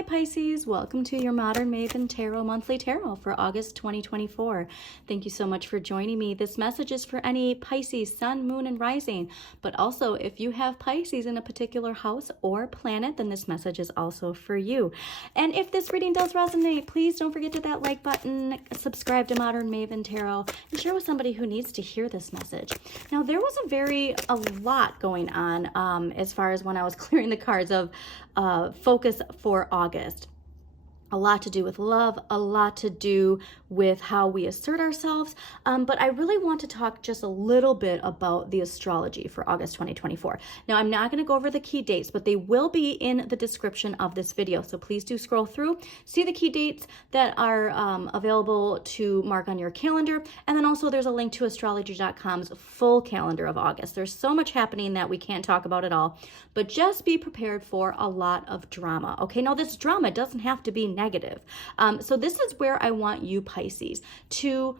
Hi Pisces, welcome to your Modern Maven Tarot Monthly Tarot for August 2024. Thank you so much for joining me. This message is for any Pisces, Sun, Moon, and Rising, but also if you have Pisces in a particular house or planet, then this message is also for you. And if this reading does resonate, please don't forget to hit that like button, subscribe to Modern Maven Tarot, and share with somebody who needs to hear this message. Now, there was a lot going on as far as when I was clearing the cards of focus for August. A lot to do with love, a lot to do with how we assert ourselves. But I really want to talk just a little bit about the astrology for August 2024. Now, I'm not going to go over the key dates, but they will be in the description of this video. So please do scroll through, see the key dates that are available to mark on your calendar. And then also there's a link to astrology.com's full calendar of August. There's so much happening that we can't talk about it all, but just be prepared for a lot of drama. Okay, now this drama doesn't have to be negative. So this is where I want you, Pisces, to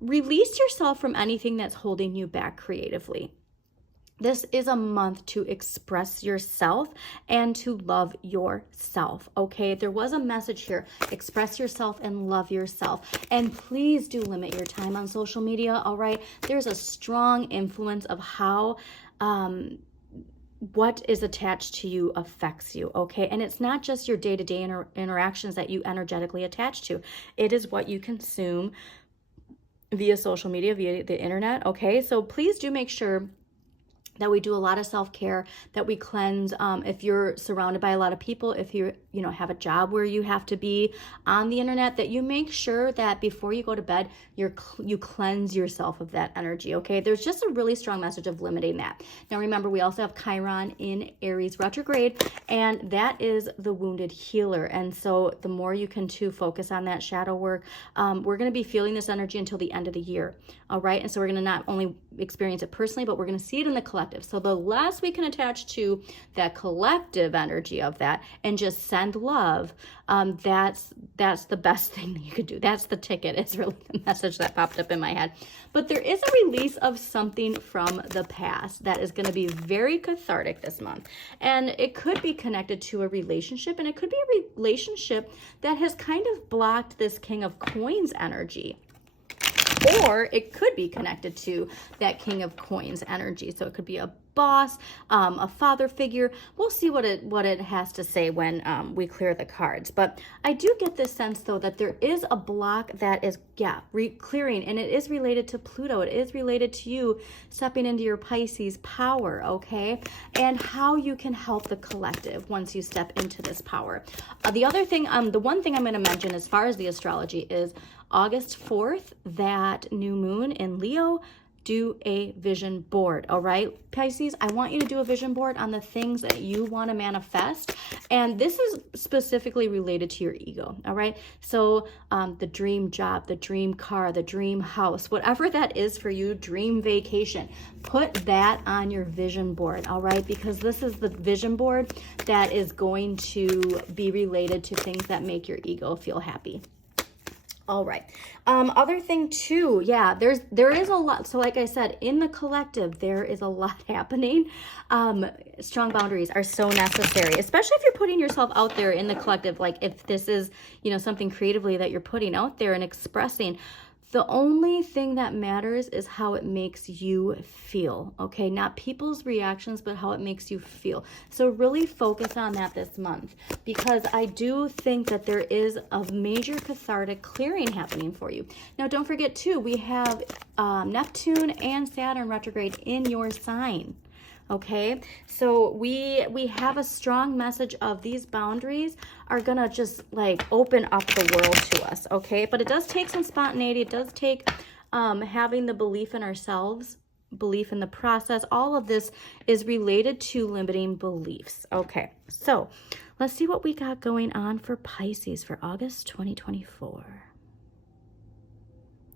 release yourself from anything that's holding you back creatively. This is a month to express yourself and to love yourself, okay? There was a message here, express yourself and love yourself. And please do limit your time on social media, all right? There's a strong influence of how what is attached to you affects you, okay? And it's not just your day-to-day interactions that you energetically attach to. It is what you consume via social media, via the internet, okay? So please do make sure that we do a lot of self-care, that we cleanse. If you're surrounded by a lot of people, if you have a job where you have to be on the internet, that you make sure that before you go to bed, you cleanse yourself of that energy, okay? There's just a really strong message of limiting that. Now remember, we also have Chiron in Aries retrograde, and that is the wounded healer. And so the more you can focus on that shadow work, we're going to be feeling this energy until the end of the year, all right? And so we're going to not only experience it personally, but we're going to see it in the collective. So the less we can attach to that collective energy of that and just send love, that's the best thing that you could do. That's the ticket. It's really the message that popped up in my head. But there is a release of something from the past that is going to be very cathartic this month. And it could be connected to a relationship, and it could be a relationship that has kind of blocked this King of Coins energy. Or it could be connected to that King of Coins energy. So it could be a boss, a father figure. We'll see what it has to say when we clear the cards. But I do get this sense, though, that there is a block that is, clearing, and it is related to Pluto. It is related to you stepping into your Pisces power, okay? And how you can help the collective once you step into this power. The other thing, the one thing I'm going to mention as far as the astrology is August 4th, that new moon in Leo, do a vision board, all right? Pisces, I want you to do a vision board on the things that you want to manifest. And this is specifically related to your ego, all right? So the dream job, the dream car, the dream house, whatever that is for you, dream vacation, put that on your vision board, all right? Because this is the vision board that is going to be related to things that make your ego feel happy. All right. Other thing too, there is a lot. So like I said, in the collective, there is a lot happening. Strong boundaries are so necessary, especially if you're putting yourself out there in the collective. Like if this is, something creatively that you're putting out there and expressing, the only thing that matters is how it makes you feel, okay? Not people's reactions, but how it makes you feel. So really focus on that this month, because I do think that there is a major cathartic clearing happening for you. Now, don't forget too, we have Neptune and Saturn retrograde in your sign. Okay, so we have a strong message of these boundaries are gonna just like open up the world to us, okay? But it does take some spontaneity. It does take having the belief in ourselves, belief in the process. All of this is related to limiting beliefs. Okay, so let's see what we got going on for Pisces for August 2024.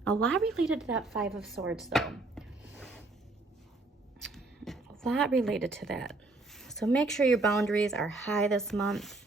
A lot related to that Five of Swords, though. Lot related to that. So make sure your boundaries are high this month.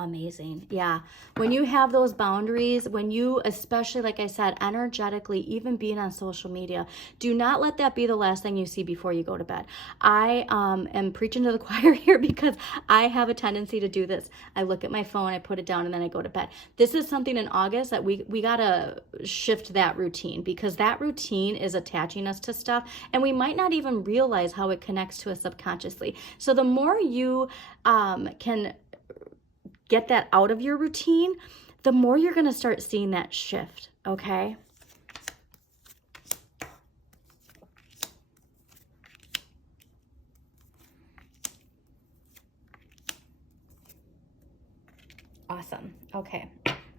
Amazing. Yeah. When you have those boundaries, when you, especially like I said, energetically, even being on social media, do not let that be the last thing you see before you go to bed. I am preaching to the choir here because I have a tendency to do this. I look at my phone, I put it down, and then I go to bed. This is something in August that we got to shift that routine, because that routine is attaching us to stuff, and we might not even realize how it connects to us subconsciously. So the more you can get that out of your routine, the more you're going to start seeing that shift, okay? Awesome. Okay.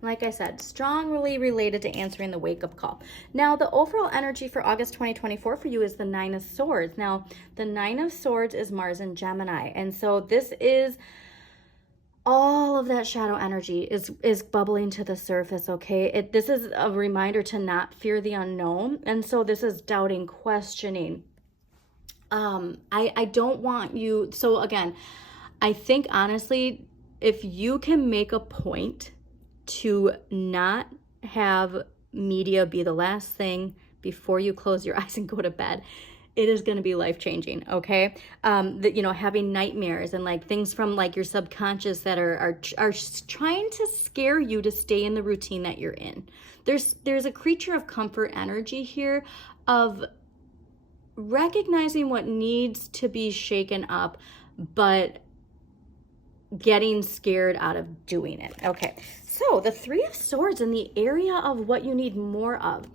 Like I said, strongly related to answering the wake-up call. Now, the overall energy for August 2024 for you is the Nine of Swords. Now, the Nine of Swords is Mars in Gemini. And so this is all of that shadow energy is bubbling to the surface, okay? This is a reminder to not fear the unknown. And so this is doubting, questioning. I don't want you, so again, I think honestly, if you can make a point to not have media be the last thing before you close your eyes and go to bed, it is going to be life-changing, okay? Having nightmares and like things from like your subconscious that are trying to scare you to stay in the routine that you're in. There's a creature of comfort energy here of recognizing what needs to be shaken up, but getting scared out of doing it. Okay, so the Three of Swords in the area of what you need more of.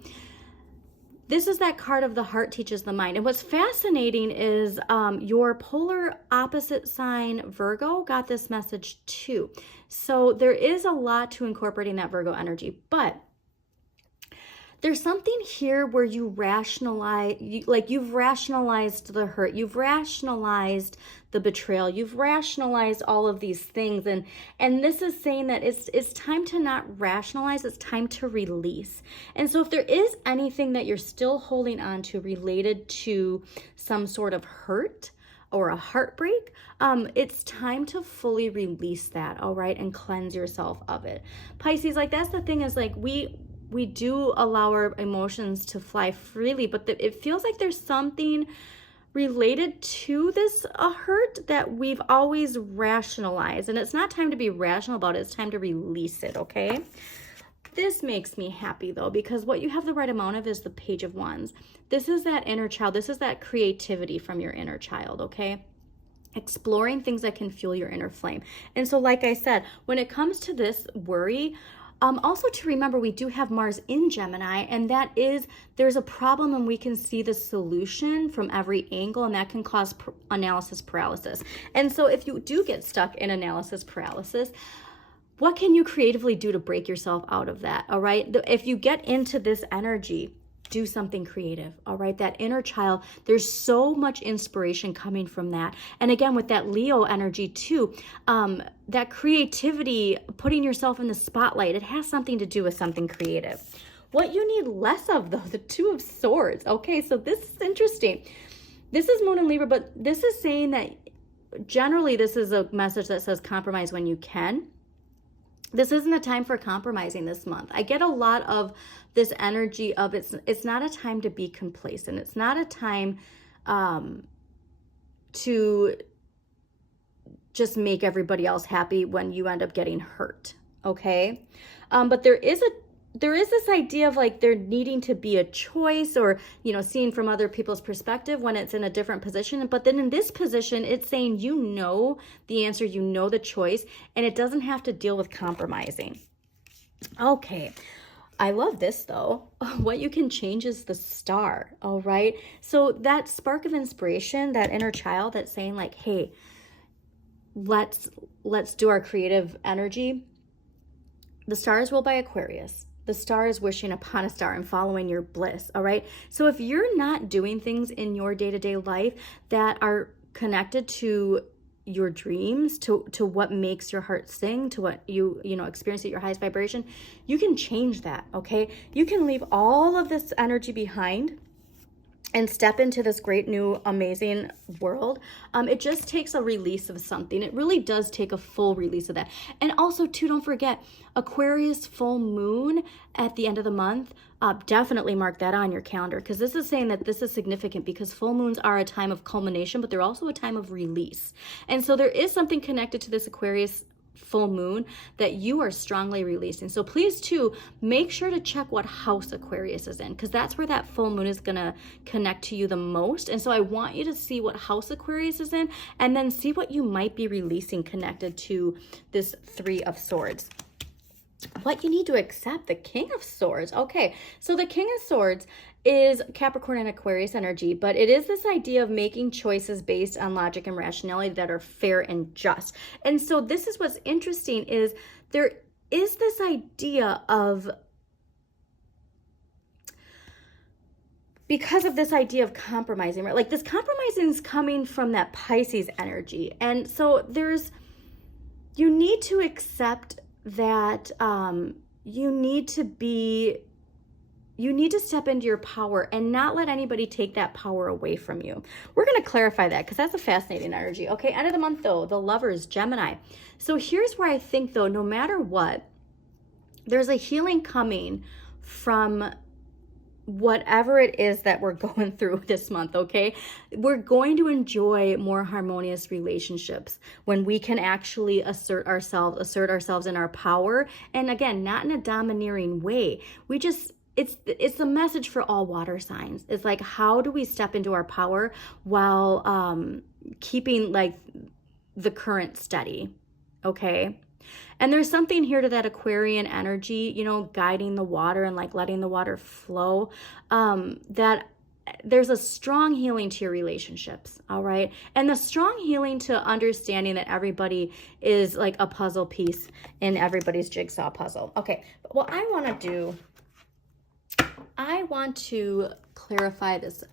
This is that card of the heart teaches the mind. And what's fascinating is your polar opposite sign, Virgo, got this message too. So there is a lot to incorporating that Virgo energy, but there's something here where you rationalize, you've rationalized the hurt, you've rationalized the betrayal, you've rationalized all of these things, and this is saying that it's time to not rationalize, it's time to release. And so if there is anything that you're still holding on to related to some sort of hurt or a heartbreak, it's time to fully release that, all right, and cleanse yourself of it. Pisces, like that's the thing, is like we do allow our emotions to fly freely, but it feels like there's something related to this hurt that we've always rationalized, and it's not time to be rational about it, it's time to release it, okay? This makes me happy though, because what you have the right amount of is the Page of Wands. This is that inner child, this is that creativity from your inner child, okay? Exploring things that can fuel your inner flame. And so like I said, when it comes to this worry, also to remember, we do have Mars in Gemini, and that is, there's a problem and we can see the solution from every angle, and that can cause analysis paralysis. And so if you do get stuck in analysis paralysis, what can you creatively do to break yourself out of that, all right? If you get into this energy, do something creative, all right? That inner child, there's so much inspiration coming from that. And again, with that Leo energy too, that creativity, putting yourself in the spotlight, it has something to do with something creative. What you need less of though, the Two of Swords. Okay, so this is interesting. This is Moon and Libra, but this is saying that generally this is a message that says compromise when you can. This isn't a time for compromising this month. I get a lot of this energy of it's not a time to be complacent. It's not a time to just make everybody else happy when you end up getting hurt, okay? But there is this idea of like there needing to be a choice, or, you know, seeing from other people's perspective when it's in a different position. But then in this position, it's saying you know the answer, you know the choice, and it doesn't have to deal with compromising. Okay, I love this though. What you can change is the star, all right? So that spark of inspiration, that inner child that's saying like, hey, let's do our creative energy. The star is ruled by Aquarius. The star is wishing upon a star and following your bliss, all right? So if you're not doing things in your day-to-day life that are connected to your dreams, to what makes your heart sing, to what you experience at your highest vibration, you can change that, okay? You can leave all of this energy behind and step into this great new amazing world, it just takes a release of something. It really does take a full release of that. And also too, don't forget, Aquarius full moon at the end of the month. Definitely mark that on your calendar, because this is saying that this is significant, because full moons are a time of culmination, but they're also a time of release. And so there is something connected to this Aquarius full moon that you are strongly releasing. So please too, make sure to check what house Aquarius is in, because that's where that full moon is going to connect to you the most. And so I want you to see what house Aquarius is in, and then see what you might be releasing connected to this Three of Swords. What you need to accept, the King of Swords. Okay, so the King of Swords is Capricorn and Aquarius energy, but it is this idea of making choices based on logic and rationality that are fair and just. And so this is what's interesting, is there is this idea of, because of this idea of compromising, right? Like this compromising is coming from that Pisces energy. And so you need to accept that you need to step into your power and not let anybody take that power away from you. We're going to clarify that, because that's a fascinating energy. Okay, end of the month though, the Lovers, Gemini. So here's where I think though, no matter what, there's a healing coming from whatever it is that we're going through this month, okay? We're going to enjoy more harmonious relationships when we can actually assert ourselves in our power. And again, not in a domineering way. It's a message for all water signs. It's like, how do we step into our power while keeping like the current steady, okay? And there's something here to that Aquarian energy, you know, guiding the water and like letting the water flow, that there's a strong healing to your relationships, all right? And the strong healing to understanding that everybody is like a puzzle piece in everybody's jigsaw puzzle. Okay, but what I want to clarify this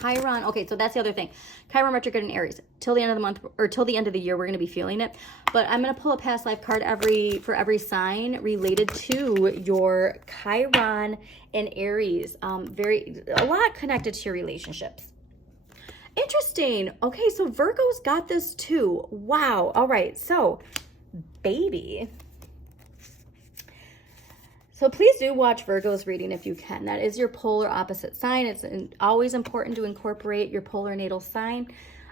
Chiron. Okay, so that's the other thing. Chiron retrograde in Aries. Till the end of the month, or till the end of the year, we're going to be feeling it. But I'm going to pull a past life card for every sign related to your Chiron and Aries. A lot connected to your relationships. Interesting. Okay, so Virgo's got this too. Wow. All right. So, baby. So please do watch Virgo's reading if you can. That is your polar opposite sign. It's always important to incorporate your polar natal sign.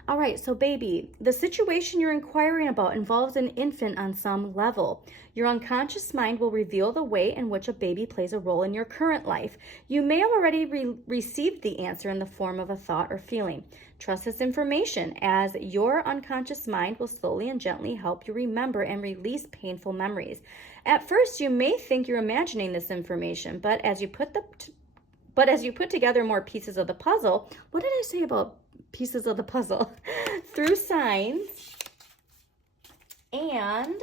All right, so baby, the situation you're inquiring about involves an infant on some level. Your unconscious mind will reveal the way in which a baby plays a role in your current life. You may have already received the answer in the form of a thought or feeling. Trust this information, as your unconscious mind will slowly and gently help you remember and release painful memories. At first, you may think you're imagining this information, but as you put together more pieces of the puzzle, what did I say about pieces of the puzzle? Through signs and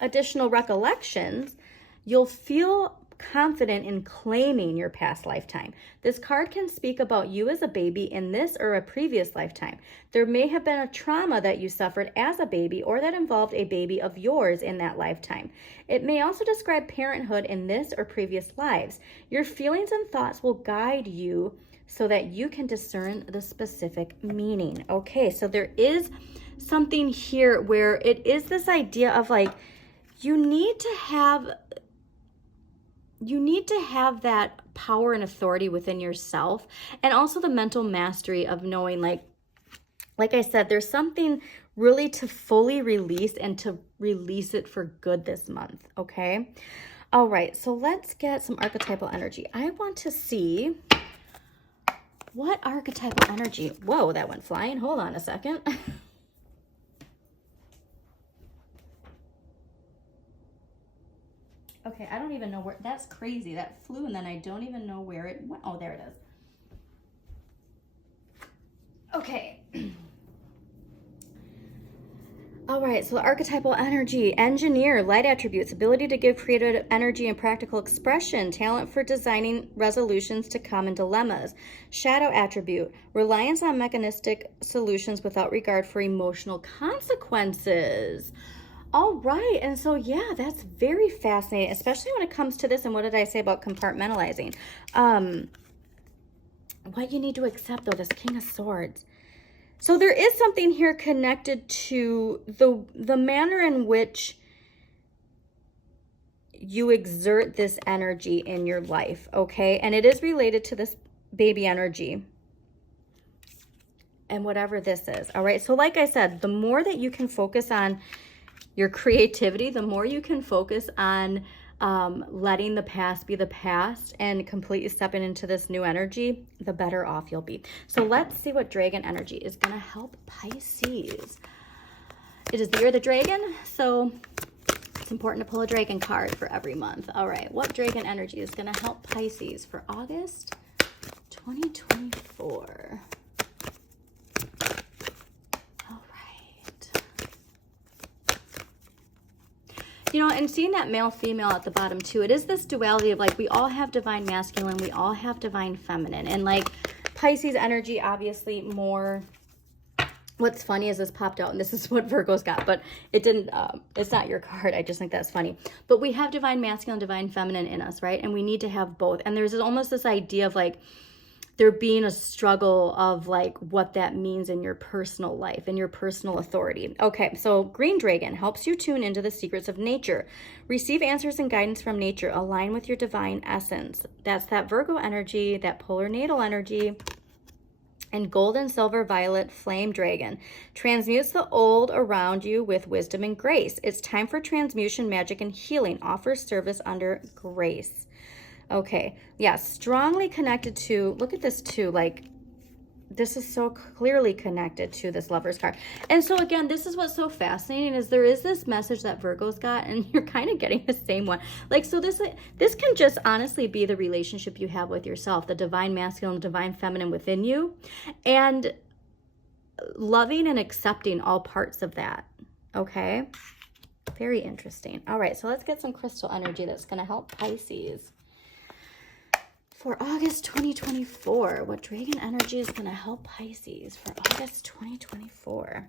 additional recollections, you'll feel confident in claiming your past lifetime. This card can speak about you as a baby in this or a previous lifetime. There may have been a trauma that you suffered as a baby or that involved a baby of yours in that lifetime. It may also describe parenthood in this or previous lives. Your feelings and thoughts will guide you so that you can discern the specific meaning. Okay, so there is something here where it is this idea of like, you need to have that power and authority within yourself, and also the mental mastery of knowing, like I said, there's something really to fully release and to release it for good this month, okay? All right, so let's get some archetypal energy. I want to see what archetypal energy, whoa, that went flying. Hold on a second. Okay, I don't even know where, that's crazy. That flew and then I don't even know where it went. Oh, there it is. Okay. All right, so archetypal energy, engineer, light attributes, ability to give creative energy and practical expression, talent for designing resolutions to common dilemmas. Shadow attribute, reliance on mechanistic solutions without regard for emotional consequences. All right, and so yeah, that's very fascinating, especially when it comes to this. And what did I say about compartmentalizing? what you need to accept, though, this King of Swords. So there is something here connected to the manner in which you exert this energy in your life, okay? And it is related to this baby energy and whatever this is, all right? So like I said, the more that you can focus on your creativity, the more you can focus on letting the past be the past and completely stepping into this new energy, the better off you'll be. So let's see what dragon energy is going to help Pisces. It is the year of the dragon, so it's important to pull a dragon card for every month. All right, what dragon energy is going to help Pisces for August 2024? You know, and seeing that male, female at the bottom too, it is this duality of like, we all have divine masculine, we all have divine feminine. And like Pisces energy, obviously more, what's funny is this popped out and this is what Virgo's got, but it didn't, it's not your card. I just think that's funny. But we have divine masculine, divine feminine in us, right? And we need to have both. And there's almost this idea of like, there being a struggle of like what that means in your personal life and your personal authority. Okay, so green dragon helps you tune into the secrets of nature. Receive answers and guidance from nature. Align with your divine essence. That's that Virgo energy, that polar natal energy. And gold and silver violet flame dragon transmutes the old around you with wisdom and grace. It's time for transmutation, magic, and healing. Offers service under grace. Okay, yeah, strongly connected to, look at this too, like this is so clearly connected to this Lover's card. And so again, this is what's so fascinating is there is this message that Virgo's got and you're kind of getting the same one. Like, so this can just honestly be the relationship you have with yourself, the divine masculine, divine feminine within you, and loving and accepting all parts of that, okay? Very interesting. All right, so let's get some crystal energy that's going to help Pisces. For August 2024, what dragon energy is going to help Pisces for August 2024?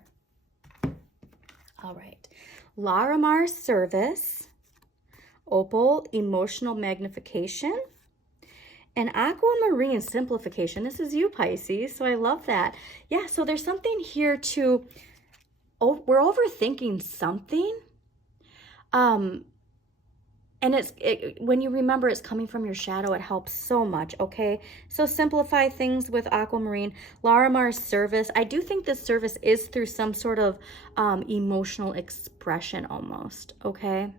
All right. Larimar service, opal emotional magnification, and aquamarine simplification. This is you, Pisces, so I love that. Yeah, so there's something here to, we're overthinking something. And when you remember it's coming from your shadow, it helps so much, okay? So simplify things with aquamarine. Larimar's service. I do think this service is through some sort of emotional expression almost, okay?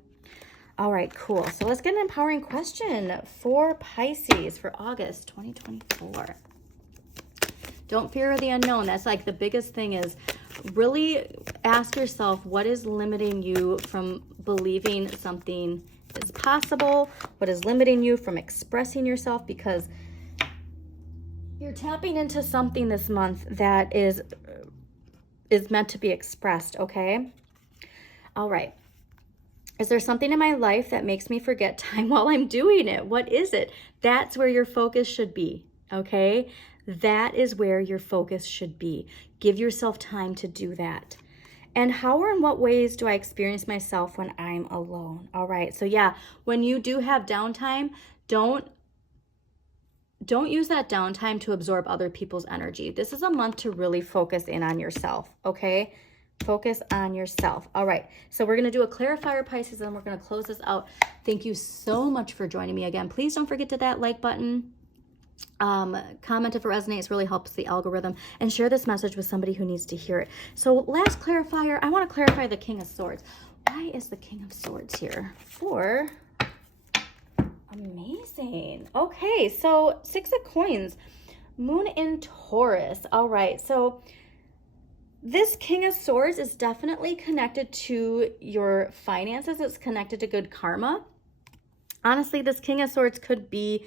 All right, cool. So let's get an empowering question for Pisces for August 2024. Don't fear the unknown. That's like the biggest thing is really ask yourself, what is limiting you from believing something is possible? What is limiting you from expressing yourself? Because you're tapping into something this month that is meant to be expressed, okay? All right. Is there something in my life that makes me forget time while I'm doing it? What is it? That's where your focus should be, okay? That is where your focus should be. Give yourself time to do that. And how or in what ways do I experience myself when I'm alone? All right. So yeah, when you do have downtime, don't use that downtime to absorb other people's energy. This is a month to really focus in on yourself, okay? Focus on yourself. All right. So we're going to do a clarifier, Pisces, and then we're going to close this out. Thank you so much for joining me again. Please don't forget to that like button. Comment if it resonates, really helps the algorithm, and share this message with somebody who needs to hear it. So last clarifier, I want to clarify the King of Swords. Why is the King of Swords here? For amazing. Okay, so 6 of Coins, Moon in Taurus. All right, so this King of Swords is definitely connected to your finances. It's connected to good karma. Honestly, this King of Swords could be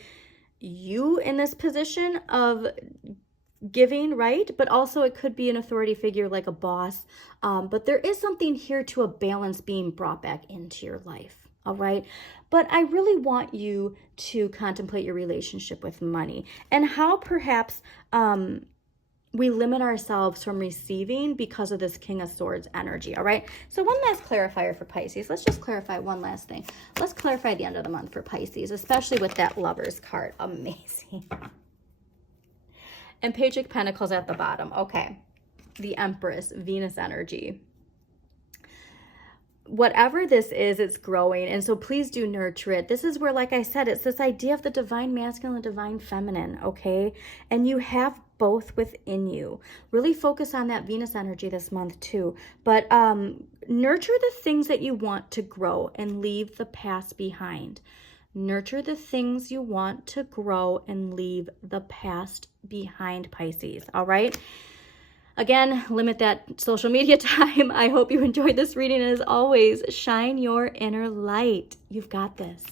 you in this position of giving, right? But also it could be an authority figure like a boss. But there is something here to a balance being brought back into your life, all right? But I really want you to contemplate your relationship with money and how perhaps we limit ourselves from receiving because of this King of Swords energy, all right? So one last clarifier for Pisces. Let's just clarify one last thing. Let's clarify the end of the month for Pisces, especially with that Lover's card. Amazing. And Page of Pentacles at the bottom. Okay. The Empress, Venus energy. Whatever this is, it's growing. And so please do nurture it. This is where, like I said, it's this idea of the divine masculine and divine feminine, okay? And you have both within you. Really focus on that Venus energy this month too. But nurture the things that you want to grow and leave the past behind. Nurture the things you want to grow and leave the past behind, Pisces, all right? Again, limit that social media time. I hope you enjoyed this reading. And as always, shine your inner light. You've got this.